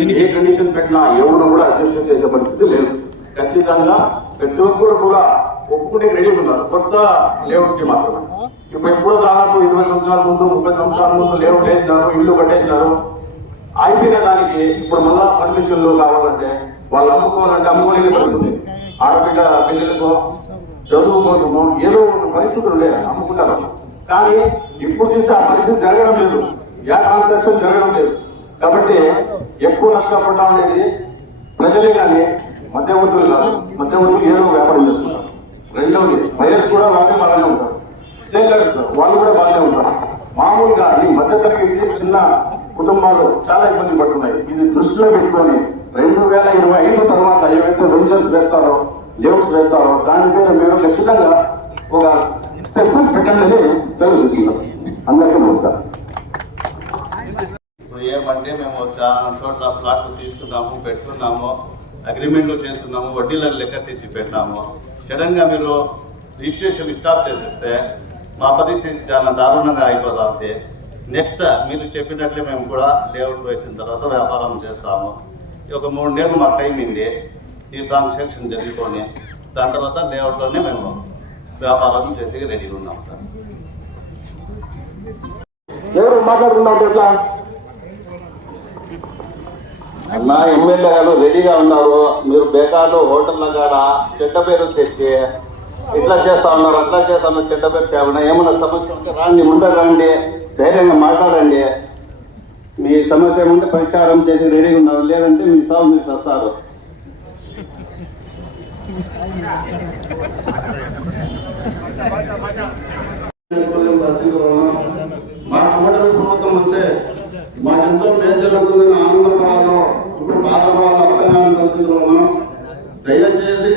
మీరు ఏ కండిషన్ పెట్టినా ఎవరు కూడా అడ్జస్ట్ చేసే పరిస్థితి లేదు. ఖచ్చితంగా ప్రతి ఒక్కరు కూడా ఒప్పుకునే రెడీ ఉన్నారు. కొత్త లేఅవుట్స్ మాత్రమే. ఇప్పుడు ఎప్పుడో దాదాపు ఇరవై సంవత్సరాల ముందు ముప్పై సంవత్సరాల ముందు లేఅవుట్ వేసినారు ఇల్లు కట్టేసినారు. అయిపోయిన దానికి ఇప్పుడు మళ్ళా పర్మిషన్లు కావాలంటే వాళ్ళు అమ్ముకోవాలంటే అమ్ముకోలేని పరిస్థితి. ఆడబిడ్డ పిల్లలకో చదువు కోసము ఏదో ఒక పరిస్థితులు లేదు అమ్ముకుంటారు. కానీ ఇప్పుడు చూస్తే ఆ పరిస్థితి జరగడం లేదు. యా ట్రాన్సాక్షన్ జరగడం లేదు. కాబట్టి ఎక్కువ నష్టపడ్డా అనేది ప్రజలే కానీ మధ్యవర్తులు కాదు. మధ్యవర్తులు ఏదో వ్యాపారం చేసుకుంటారు రెండవది బయర్స్ కూడా వాళ్ళే బాగానే ఉంటారు. సేలర్స్ వాళ్ళు కూడా బాగానే ఉంటారు. మామూలుగా ఈ మధ్య తరగతి చిన్న కుటుంబాలు చాలా ఇబ్బంది పడుతున్నాయి. ఇది దృష్టిలో పెట్టుకొని రెండు వేల ఇరవై ఐదు తర్వాత ఏవైతే వెంచర్స్ వేస్తారో లేఅవుట్స్ వేస్తారో దాని పేరు మీరు ఖచ్చితంగా ఒక స్టెప్స్ పెట్టండి తెలియజేస్తున్నాం అందరికీ నమస్కారం. ఏమంటే మేము చాలా చోట్ల ప్లాట్లు తీసుకున్నాము పెట్టుకున్నాము అగ్రిమెంట్లు చేస్తున్నాము వడ్డీలకు లెక్క తీసి పెట్టాము సడన్గా మీరు రిజిస్ట్రేషన్ స్టాప్ చేసేస్తే మా పరిస్థితి చాలా దారుణంగా అయిపోతుంది నెక్స్ట్ మీరు చెప్పినట్లే మేము కూడా లేఅవుట్ వేసిన తర్వాత వ్యాపారం చేస్తాము. ఒక మూడు నెలలు మాకు టైం ఉంది ఈ ట్రాన్సాక్షన్ జరుగుకొని దాని తర్వాత లేఅవుట్లోనే మేము వ్యాపారం చేసి రెడీగా ఉన్నాం సార్. ఎవరు మాట్లాడుతున్నారు ఎట్లా? అన్న ఎమ్మెల్యే గారు రెడీగా ఉన్నారు. మీరు బేకాలు హోటళ్ళ కాడ చెడ్డ పేరు తెచ్చి ఇట్లా చేస్తా ఉన్నారు అట్లా చేస్తా ఉన్నారు చెడ్డ పేరు తేవడం. ఏమన్నా సమస్య ఉంటే రాండి ముందర రండి ధైర్యంగా మాట్లాడండి. మీ సమస్య ఏముంటే పరిష్కారం చేసి రెడీగా ఉన్నారు. లేదంటే మీ సాగు మీరు వస్తారు మా కూటమి ప్రభుత్వం వస్తే మాకెంతో మేలు జరుగుతుందని ఆనందపడాలో. ఇప్పుడు బాధపడాలో అర్థం కాని పరిస్థితిలో ఉన్నాం. దయచేసి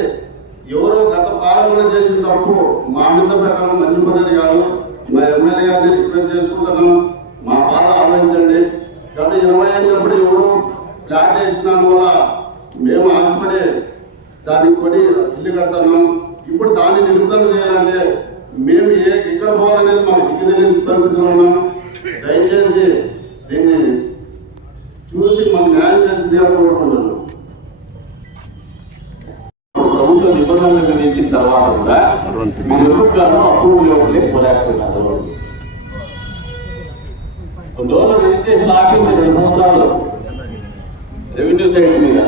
ఎవరో గత పాలకులు చేసిన తప్పు మా మీద పెట్టడం మంచి పద్ధతి కాదు. మా ఎమ్మెల్యే గారిని రిక్వెస్ట్ చేసుకుంటున్నాం. మా బాధ ఆలోచించండి. గత ఇరవై ఏళ్ళప్పుడు ఎవరు ఫ్లాట్ వేసిన దానివల్ల మేము ఆశపడి దానికి పడి ఇల్లు కడుతున్నాం. ఇప్పుడు దాన్ని నిలుపుదల చేయాలంటే మేము ఏ ఎక్కడ పోవాలనేది మాకు దిక్కు తెలియని పరిస్థితిలో ఉన్నాం. దయచేసి దీన్ని చూసి మాకు న్యాయం అని కోరుకుంటున్నాను ప్రభుత్వ నిబంధనలు విధించిన తర్వాత కూడా మీరు ఎందుకు అప్రూవల్ ఇవ్వలే పోలేకపోయినారు రిజిస్ట్రేషన్ ఆఫీస్ రెండు సంవత్సరాలు రెవెన్యూ సైట్స్ మీద.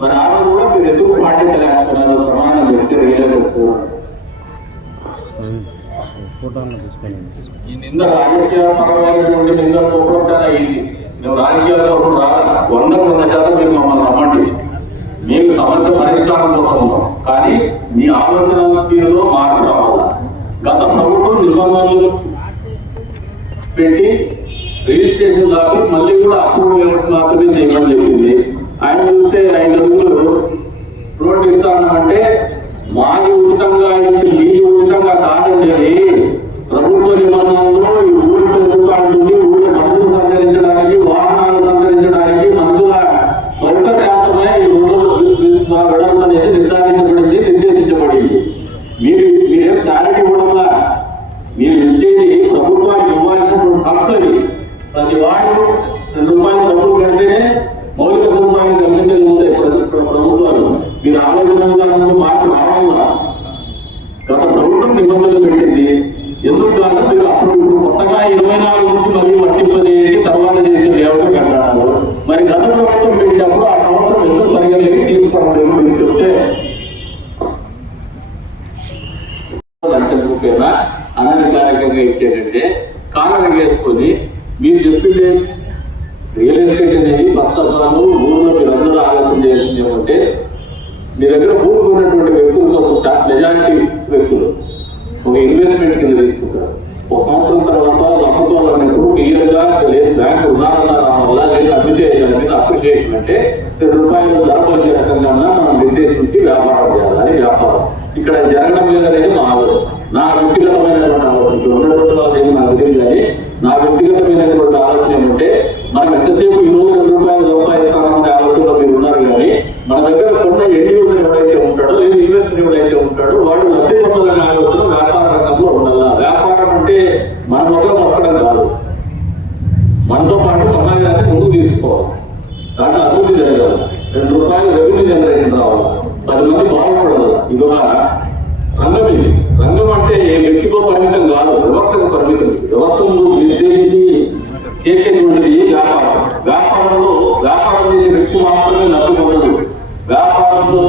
మరి ఆ రోజు కూడా మీరు ఎందుకు పాటించలేకపోయినారు సమాన వ్యక్తి తీసుకొని ఈ నింద రాజకీయ పరమైనటువంటి నిందలు పోవడం చాలా ఈజీ. మేము రాజకీయాల కోసం రా వందకు వంద శాతం మీరు మమ్మల్ని నమ్మండి. మేము సమస్య పరిష్కారం కోసం కానీ మీ ఆలోచన తీరులో మార్పు రావాలా? గత ప్రభుత్వం నిబంధనలు పెట్టి రిజిస్ట్రేషన్ దాటి మళ్ళీ కూడా అప్రూవల్ లెవెల్స్ మాత్రమే చేయడం జరిగింది. ఆయన చూస్తే ఐదు అడుగులు రోడ్డు ఇస్తానంటే మాది ఉచితంగా ఆయన మీరు ఆలోచన విధానంలో మార్పు రావాలా గత ప్రభుత్వం నిబంధనలు పెట్టింది ఎందుకు కాదు మీరు అప్పుడు ఇప్పుడు కొత్తగా ఇరవై నాలుగు నుంచి మళ్ళీ వర్తింపజేయండి తర్వాత చేసే లేవట కట్టారు మరి గత ప్రభుత్వం పెట్టినప్పుడు ఆ సంవత్సరం ఎందుకు పరిగణలోకి తీసుకోవడం మీరు చెప్తే. లంచం రూపేణ అనధికారికంగా ఇచ్చేటంటే కాలం వేసుకొని మీరు చెప్పింది రియల్ ఎస్టేట్ అనేది పుస్తకాలు ఊర్లో మీరు అందరూ ఆలోచన చేయాల్సింది ఏమంటే మీ దగ్గర భూమి ఉన్నటువంటి వ్యక్తులతో మెజారిటీ వ్యక్తులు ఒక ఇన్వెస్ట్మెంట్ కింద తీసుకుంటారు. ఒక సంవత్సరం తర్వాత అమ్ముకోవాలన్నప్పుడు క్లియర్గా లేదు. బ్యాంకు రుణాలు వల్ల లేదు. అభివృద్ధి మీద అప్రిషియేషన్ అంటే రెండు రూపాయలు ధర పలికే రకంగా మనం నిర్దేశించి వ్యాపారం చేయాలని వ్యాపారం. ఇక్కడ జరగడం లేదనేది మా ఆలోచన. నా వ్యక్తిగతమైనటువంటి ఆలోచన. ప్రభుత్వం నిర్దేశించి చేసేటువంటిది వ్యాపారం. వ్యాపారంలో వ్యాపారం చేసే వ్యక్తి మాత్రమే లబ్ధి పొందడు. వ్యాపారంలో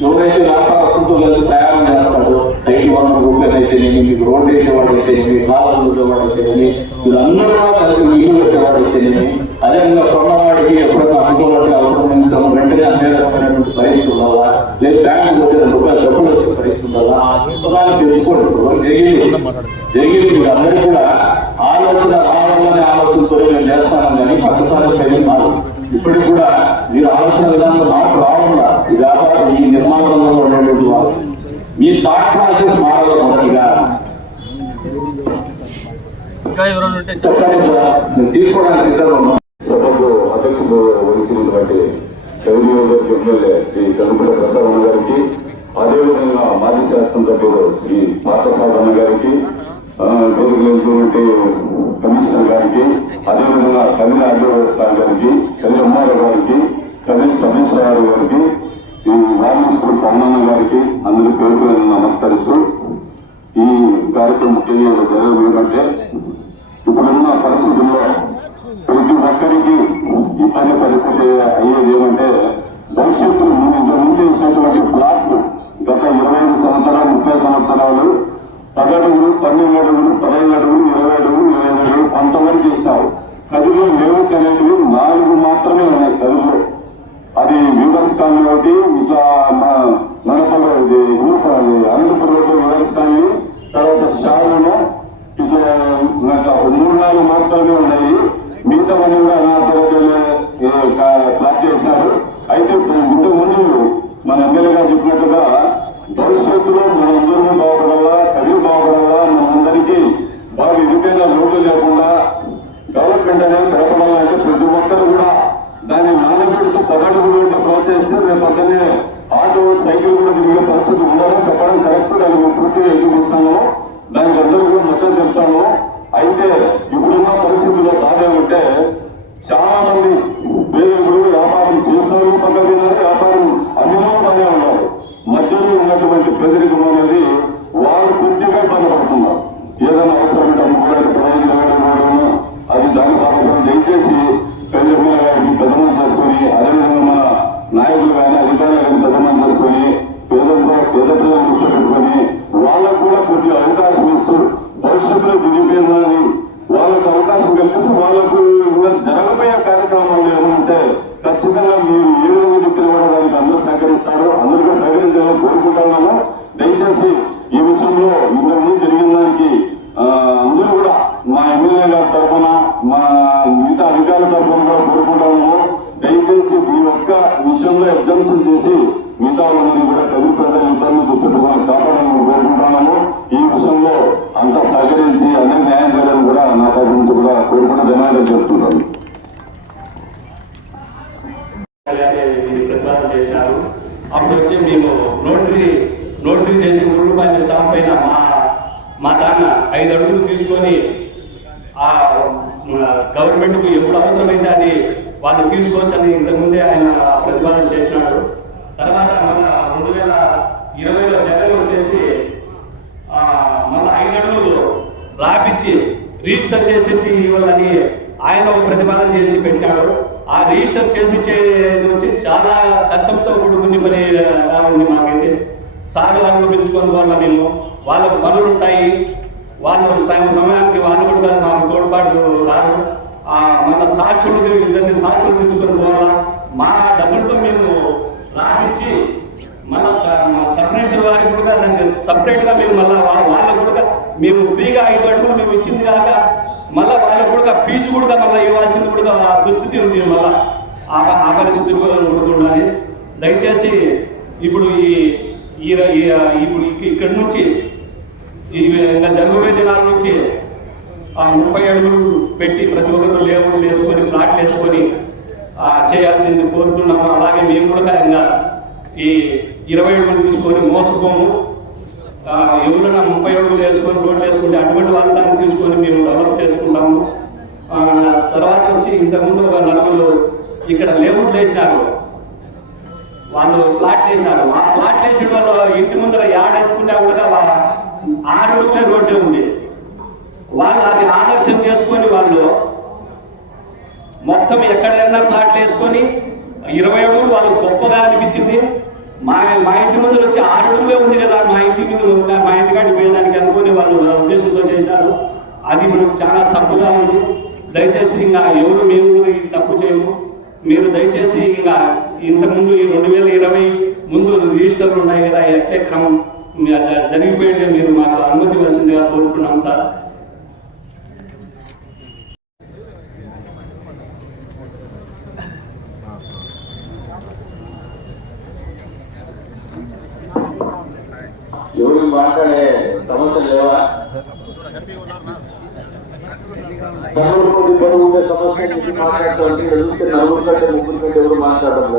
ఎవరైతే వ్యాపారస్తులతో లేదా తయారు చేస్తారో సైడ్ వనరు రూపాయలు అయితేనేమి మీకు రోడ్డు వేసేవాడు అయితేనేమి కాలం చూసేవాడు అయితేనేమి వీళ్ళందరూ కూడా కలిసి నీళ్ళు పెట్టేవాడు అయితేనేమి అదేవిధంగా కొన్నవాడికి ఎప్పుడైనా అనుకోవాలంటే అవసరం వెంటనే అనే రకమైనటువంటి పరిస్థితులు లేదా బ్యాంకు పుస్తకాన్ని తెచ్చుకోండి ఇప్పుడు జరిగింది? జరిగింది మీరు అందరూ కూడా ఆలోచన రావాలనే ఆలోచనతో నేను చేస్తాను కానీ పక్కసారి చర్య కాదు ఇప్పటికి కూడా మీరు ఆలోచన విధానంలో మార్పు రావాలా ఈ వ్యాపారం ఈ నిర్మాణ రంగంలో ఉన్నటువంటి వారు. మీ థాట్ ప్రాసెస్ మారాలి మొదటిగా. తీసుకోవడానికి సిద్ధంగా ఉన్నాను. సభకు అధ్యక్షుడు వహించినటువంటి రెవెన్యూ ఎమ్మెల్యే శ్రీ తలుపుల ప్రసాదన్న గారికి అదేవిధంగా మాజీ శాసనసభ్యుడు శ్రీ పార్థసాధన గారికి ఆ, కమిషనర్ గారికి అదేవిధంగా కవిన అగ్రవ్యవస్థ గారికి కవిన ఉమ్మారావు గారికి కవిన కమిషనర్ గారికి ఈ వాల్మీకి పొన్నన్న గారికి అందరి పేరు నమస్కరిస్తూ ఈ కార్యక్రమం ముఖ్యంగా జరగడం ఏంటంటే ఇప్పుడున్న పరిస్థితుల్లో ప్రతి ఒక్కరికి ఇబ్బంది పరిస్థితి అయ్యేది ఏమంటే భవిష్యత్తులో ముందు ఇంతకుముందు ఇచ్చినటువంటి గత ఇరవై ఐదు సంవత్సరాలు ముప్పై సంవత్సరాలు పదడుగులు పన్నెండు అడుగులు పదహైదు అడుగులు ఇరవై అడుగులు ఇరవై ఐదు అడుగులు కొంతవరకు ఇస్తారు కదిలో లేవు అనేటివి నాలుగు మాత్రమే ఉన్నాయి కదిలో అది వ్యూవర్స్ కాలనీ ఒకటి ఇట్లా మనపల్లి ఇది అనంతపురం వ్యూవర్స్ కాలనీ తర్వాత షాలను ఇట్లా మూడు నాలుగు మాత్రమే ఉన్నాయి. మిగతా మంది కూడా అనాథరాజులే ప్లాట్ చేసినారు. అయితే ఇప్పుడు ఇంతకు ముందు మన ఎమ్మెల్యే గారు చెప్పినట్టుగా భవిష్యత్తులో మనందరూ బాగుపడాలా కదిరి బాగుపడాలా మనందరికీ బాగా ఇరుకైన రోడ్లు లేకుండా డెవలప్మెంట్ అనేది పెరగడాలంటే ప్రతి ఒక్కరు కూడా దాన్ని నానబెడుతూ పదడుగు పెట్టి ప్రోత్సహిస్తే రేపు పొద్దున్నే ఆటో సైకిల్ కూడా తిరిగే పరిస్థితి ఉండాలని చెప్పడం కరెక్ట్ దానికి మేము పూర్తిగా ఎదుగుస్తాము దానికి అందరూ కూడా మొత్తం చెప్తాము అయితే ఇప్పుడున్న పరిస్థితుల్లో బాధేమంటే చాలా మంది పేదలు వ్యాపారం చేస్తారు పక్కన తిన్నారు, వ్యాపారం అన్నిలో బాగానే ఉన్నారు మధ్యలో ఉన్నటువంటి పేదరికం అనేది వాళ్ళు కొద్దిగా ఇబ్బంది పడుతున్నారు ఏదైనా అవసరమైతే అమ్ముకోవడానికి ప్రయోజనం వేయడం అది దాని బాధపడడం దయచేసి పెద్దమ్మ గారికి పెద్దమని చేసుకొని అదేవిధంగా మన నాయకులు కానీ అధికారులు కానీ పెద్దమని చేసుకొని పేదలతో దృష్టి వాళ్ళకు కూడా కొద్దిగా అవకాశం ఇస్తూ భవిష్యత్తులో వినిపించాలని వాళ్ళకు అవకాశం కల్పిస్తూ వాళ్ళకు ఇంకా జరగబోయే కార్యక్రమాలు ఏమంటే ఖచ్చితంగా మీరు ఏ విధంగా చెప్పినా కూడా దానికి అందరూ సహకరిస్తారు అందరికీ సహకరించాలని కోరుకుంటున్నాను దయచేసి ఈ విషయంలో ఇంతకుముందు జరిగిన దానికి అందరూ కూడా మా ఎమ్మెల్యే గారి తరఫున మా మిగతా అధికారుల తరఫున కూడా కోరుకుంటాము దయచేసి ఈ ఒక్క విషయంలో ఎగ్జామ్షన్ చేసి మిగతా వాళ్ళని కూడా తెలుగు ప్రజల యుద్ధాన్ని దృష్టి పెట్టుకొని కాపాడాలని కోరుకుంటున్నాము ఈ విషయంలో అంతా సహకరించి అందరి న్యాయం చేయాలని కూడా నా తరఫు నుంచి కూడా కోరుకుంటూ ధన్యవాదాలు చెప్తున్నాను ఇది ప్రతిపాదన చేసినారు అప్పుడు వచ్చి మేము నోటరీ నోటరీ చేసి మూడు రూపాయలు స్టాంప్ పైన మా మా తాన ఐదు అడుగులు తీసుకొని ఆ గవర్నమెంట్కు ఎప్పుడు అవసరమైతే అది వాళ్ళు తీసుకోవచ్చని ఇంతకుముందే ఆయన ప్రతిపాదన చేసినాడు. తర్వాత మన రెండు వేల ఇరవైలో జగన్ వచ్చేసి మళ్ళీ ఐదు అడుగులు రాపిచ్చి రిజిస్టర్ చేసి ఇచ్చి ఇవ్వాలని ఆయన ఒక ప్రతిపాదన చేసి పెట్టాడు ఆ రిజిస్టర్ చేసి ఇచ్చేది వచ్చి చాలా కష్టంతో కూడుకుని పని లా ఉంది మాకైతే. సార్ వాళ్ళని పెంచుకొని వాళ్ళ మేము. వాళ్ళకు పనులు ఉంటాయి. వాళ్ళు సాయం సమయానికి వాళ్ళు కూడా మాకు తోడ్పాటు రారు. మన సాక్షులు ఇద్దరిని సాక్షులు పెంచుకొని పోవాలా? మా డబ్బులతో మేము రాపించి మన సర్పరేషన్ వారికి కూడా దాన్ని సపరేట్గా మేము మళ్ళీ వాళ్ళకు కూడా మేము ఫ్రీగా ఐదు అడుగులు మేము ఇచ్చింది కాక మళ్ళీ వాళ్ళకు కూడా ఫీజు కూడా మళ్ళీ ఇవ్వాల్సింది కూడా ఆ దుస్థితి ఉంది మళ్ళీ. ఆ ఆ పరిస్థితి కూడా ఉండాలి దయచేసి ఇప్పుడు ఈ ఈ- ఇప్పుడు ఇక్కడి నుంచి ఇంకా జరగబోయే దినాల నుంచి ఆ ముప్పై అడుగులు పెట్టి ప్రతి ఒక్కరు లేబులు వేసుకొని ప్లాట్లు వేసుకొని చేయాల్సింది కోరుతున్నాము. అలాగే మేము కూడా ఇంకా ఈ ఇరవై అడుగులు తీసుకొని మోసపోము. ఎవరైనా ముప్పై అడుగులు వేసుకొని రోడ్లు వేసుకుంటే అటువంటి వాళ్ళని దాన్ని తీసుకొని మేము డెవలప్ చేసుకుంటాము. తర్వాత వచ్చి ఇంతకుముందు ఒక నలుగురు ఇక్కడ లేబుల్ వేసినారు. వాళ్ళు ప్లాట్ వేసినారు. ఆ ప్లాట్ వేసిన వాళ్ళు ఇంటి ముందర యాడెత్తుకున్నా కూడా వా- ఆరు రోడ్డే ఉంది. వాళ్ళు అది ఆదర్శం చేసుకొని వాళ్ళు మొత్తం ఎక్కడైనా ప్లాట్లు వేసుకొని ఇరవై అడుగులు వాళ్ళకి గొప్పగా అనిపించింది. మా మా ఇంటి ముందు వచ్చి ఆరు ఉంది కదా మా ఇంటి మీద మా ఇంటి కాడికి పోయేదానికి అనుకుని వాళ్ళు వాళ్ళ ఉద్దేశంతో చేసినారు అది మనకు చాలా తప్పుగా ఉంది. దయచేసి ఇంకా ఎవరు మేము కూడా ఈ తప్పు చేయము. మీరు దయచేసి ఇంకా ఇంతకుముందు ఈ రెండు వేల ఇరవై ముందు రిజిస్టర్లు ఉన్నాయి కదా ఎట్లే క్రమం జరిగిపోయింది మీరు మాకు అనుమతి ఇవ్వాల్సిందిగా కోరుకున్నాం సార్. ఎవరు మాట్లాడే సమస్య లేవా? నలుగురు ఉండే సమస్య గురించి నలుగురు కంటే ముగ్గురు కంటే ఎవరు మాట్లాడడం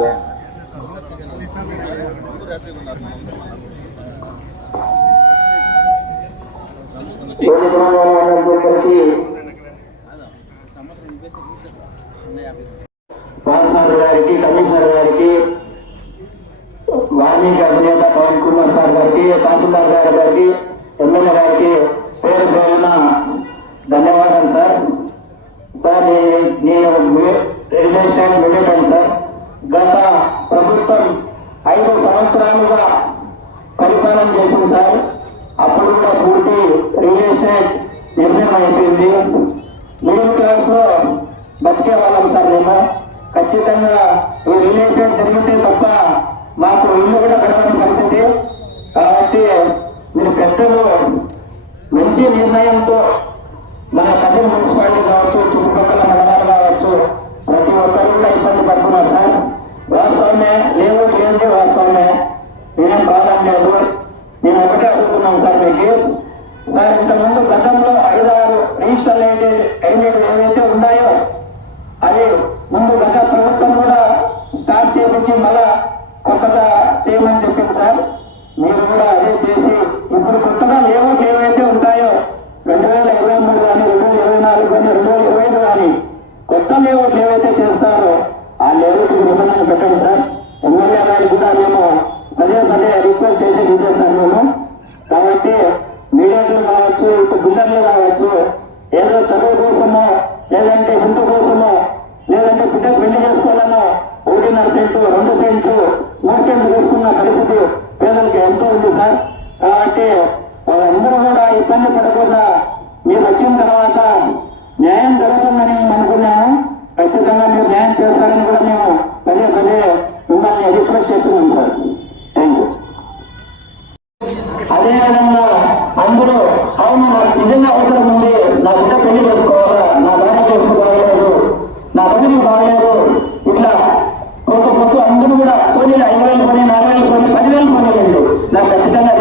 లేదు గారికి కమిషనర్ గారికి వాల్మీకి అధినేత పవన్ కుమార్ సార్ గారికి తహసీల్దార్ గారి గారికి ఎమ్మెల్యే గారికి పేరు పేరున ధన్యవాదాలు సార్. సార్ నేను- నేను రైల్వే స్టాండ్ వెళ్ళాను సార్. గత ప్రభుత్వం ఐదు సంవత్సరాలుగా పరిపాలన చేసింది సార్ అప్పుడు కూడా పూర్తి రియల్ ఎస్టేట్ నిర్ణయం అయిపోయింది. మిడిల్ క్లాస్లో బతికే వాళ్ళం సార్ మేము. ఖచ్చితంగా ఈ రియల్ ఎస్టేట్ జరిగితే తప్ప మాకు ఇల్లు కూడా గడవని పరిస్థితి. కాబట్టి మీరు పెద్దలు మంచి నిర్ణయంతో మన కదిరి మున్సిపాలిటీ కావచ్చు చుట్టుపక్కల మండలాలు కావచ్చు ప్రతి ఒక్కరు కూడా ఇబ్బంది పడుతున్నారు సార్ వాస్తవమే లేవు లేదు వాస్తవమే నేనేం కాదనలేదు నేను ఒకటే అడుగుతున్నాను సార్ మీకు సార్ ఇంతకుముందు గతంలో ఐదారు రిజిస్టర్లు అయినవి ఏవైతే ఉన్నాయో అది ముందు గత ప్రభుత్వం కూడా స్టార్ట్ చేయించి మళ్ళా కొత్తగా చేయమని చెప్పింది సార్ మీరు కూడా అదే చేసి ఇప్పుడు కొత్తగా లేఅవుట్లు ఏవైతే ఉంటాయో రెండు వేల ఇరవై మూడు కానీ రెండు వేల ఇరవై నాలుగు కానీ రెండు వేల ఇరవై ఐదు కానీ ఎమ్మెల్యేలు ఏవైతే చేస్తారో ఆ లేఅవుట్ నిబంధనలు పెట్టండి సార్. ఎమ్మెల్యే గారికి కూడా మేము పదే పదే రిక్వెస్ట్ చేసేది ఇదే సార్ మేము. కాబట్టి మీడియాలు కావచ్చు ఇటు బిల్డర్లు కావచ్చు ఏదో చదువు కోసమో లేదంటే హిందూ కోసమో లేదంటే బిడ్డ పెళ్ళి చేసుకోవాలనో ఒకటిన్నర సెంటు రెండు సెంట్లు మూడు సెంట్లు తీసుకున్న పరిస్థితి పేదలకు ఎంతో ఉంది సార్. కాబట్టి వాళ్ళందరూ కూడా ఇబ్బంది పడకుండా మీరు వచ్చిన తర్వాత న్యాయం జరుగుతుందని మేము అనుకున్నాము ఖచ్చితంగా మీరు న్యాయం చేస్తారని కూడా మేము పదే పదే మిమ్మల్ని రిక్వెస్ట్ చేస్తున్నాం సార్ థ్యాంక్ యూ అదేవిధంగా అందరూ అవును నాకు నిజంగా అవసరం ఉంది నా బిడ్డ పెళ్ళి చేసుకోవాలా నా భార్యకి ఎప్పుడు బాగలేదు నా భగిని బాగలేదు ఇట్లా ఒక పొత్తు అందరూ కూడా కొన్ని ఐదు వేలు కొని నాలుగు వేలు కొని పదివేలు కొనేయండి నాకు ఖచ్చితంగా